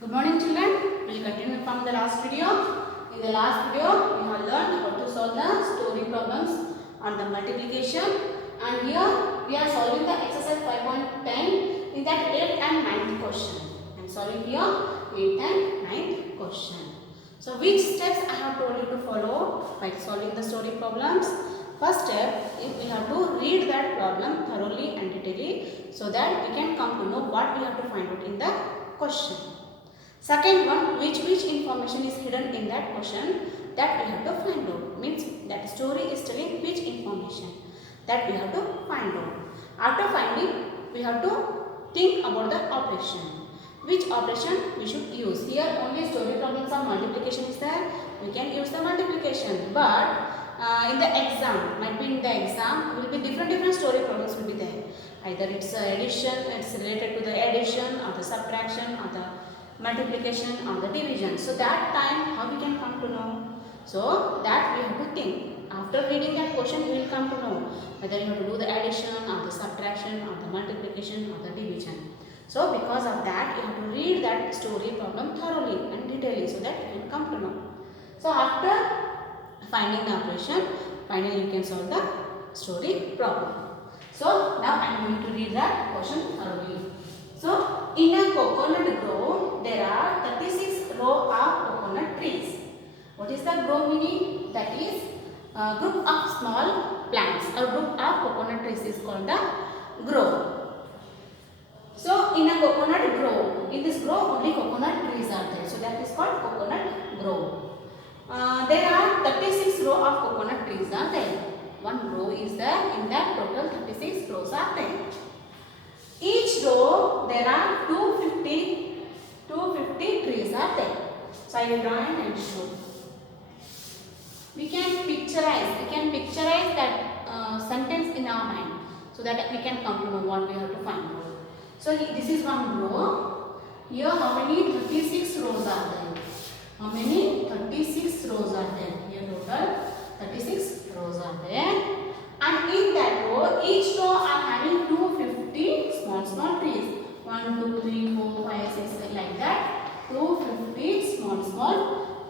Good morning children. We will continue from the last video. In the last video, we have learned how to solve the story problems on the multiplication. And here we are solving the exercise 5.10 in that 8th and 9th question. I am solving here 8th and 9th question. So which steps I have told you to follow by solving the story problems? First step, we have to read that problem thoroughly and detailedly so that we can come to know what we have to find out in the question. Second one, which information is hidden in that question that we have to find out. Means that story is telling which information that we have to find out. After finding, we have to think about the operation. Which operation we should use. Here only story problems of multiplication is there. We can use the multiplication. But in the exam, might be in the exam, will be different story problems will be there. Either it's addition, it's related to the addition or the subtraction or the multiplication or the division. So that time how we can come to know? So that we have to think. After reading that question we will come to know whether you have to do the addition or the subtraction or the multiplication or the division. So because of that you have to read that story problem thoroughly and detailedly so that you can come to know. So after finding the operation, finally you can solve the story problem. So now I am going to read that question thoroughly. So in a coconut grove, there are 36 rows of coconut trees. What is the grove meaning? That is a group of small plants or group of coconut trees is called the grove. So in a coconut grove, in this grove only coconut trees are there. So that is called coconut grove. There are 36 rows of coconut trees are there. One row is there. In that total 36 rows are there. Each row there are 250 trees are there. So I will draw and show. We can picturize that sentence in our mind so that we can come to know what we have to find out. So this is one row. Here how many 36 rows are there? How many 36 rows are there? Here total 36 rows are there. And in that row, each row are having 250 small trees. 1, 2, 3, 4, 5, 6, like that. 250 small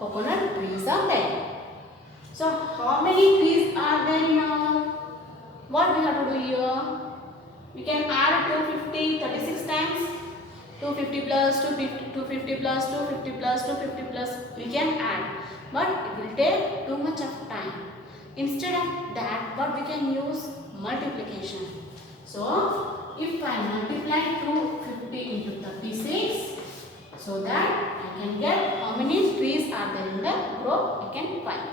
coconut trees are there. So how many trees are there now? What we have to do here? We can add 250 36 times. 250 plus 250, 250 plus 250 plus 250 plus. We can add. But it will take too much of time. Instead of that, what we can use? Multiplication. So, if I multiply 250 into 36, so that I can get how many trees are there in the grove, I can find.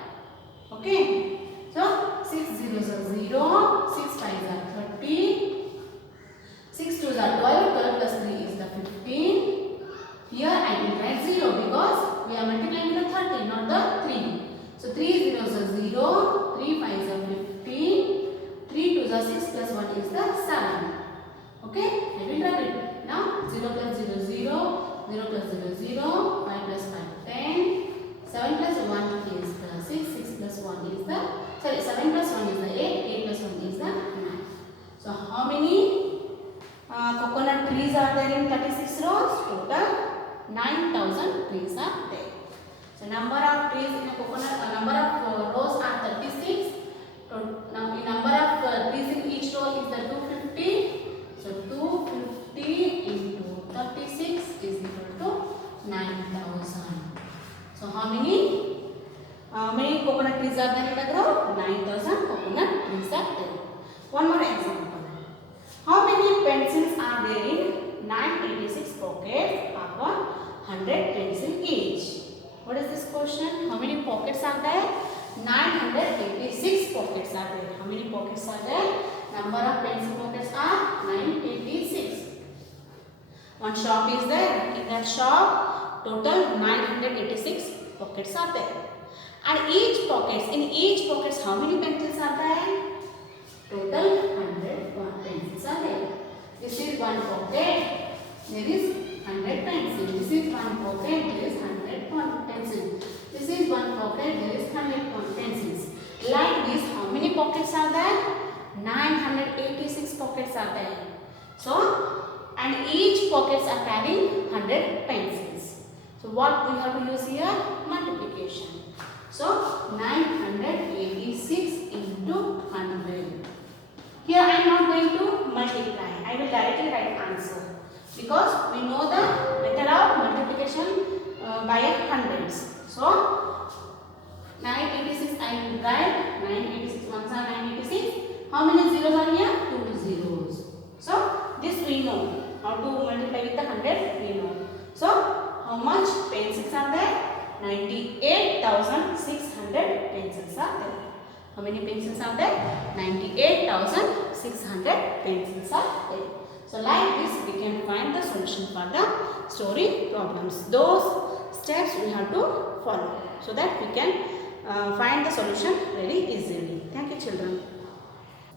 Okay. So, 6 zeros are 0, 6 5s are 30, 6 2s are 12, 12 plus 3 is the 15. Here I will write 0 because we are multiplying the 30, not the 3. So 3 zeros are 0, 3 5s are 15, 3 2s are 6 plus 1 is the 7. Okay, I will write it. Now 0 plus 0 0, 0 plus 0 0, 5 plus 5 10, 7 plus 1 is the 6, 6 plus 1 is the, 7 plus 1 is the 8, 8 plus 1 is the 9. So how many coconut trees are there in 36 rows? Total 9,000 trees are there. So number of trees in a coconut, number of rows are 36. Now the number of trees in each row is the 250. So 250 into 36 is equal to 9,000. So how many coconut trees are there in the grove? 9,000 coconut trees are there. One more example. How many pencils are there in 986 pockets of 100 pencil each? What is this question? How many pockets are there? 986 pockets are there. How many pockets are there? Number of pencil pockets are 986. One shop is there. In that shop, total 986 pockets are there. And in each pockets, how many pencils are there? Total 100 pencils are there. This is one pocket. There is 100 pencils. This is one pocket. There is 100 pencils. This is one pocket. There is 100 pencils. Like this, how many pockets are there? 986 pockets are there. So, and each pockets are carrying 100 pencils. what we have to use here? Multiplication. So 986 into 100. Here I am not going to multiply. I will directly write answer because we know the method of multiplication by hundreds. So 986 I will write 986 ones are 986. How many zeros are here? 2 zeros. So this we know. How to multiply with the 100 we know. So how much pencils are there? 98,600 pencils are there. How many pencils are there? 98,600 pencils are there. So like this we can find the solution for the story problems. Those steps we have to follow so that we can find the solution very easily. Thank you children.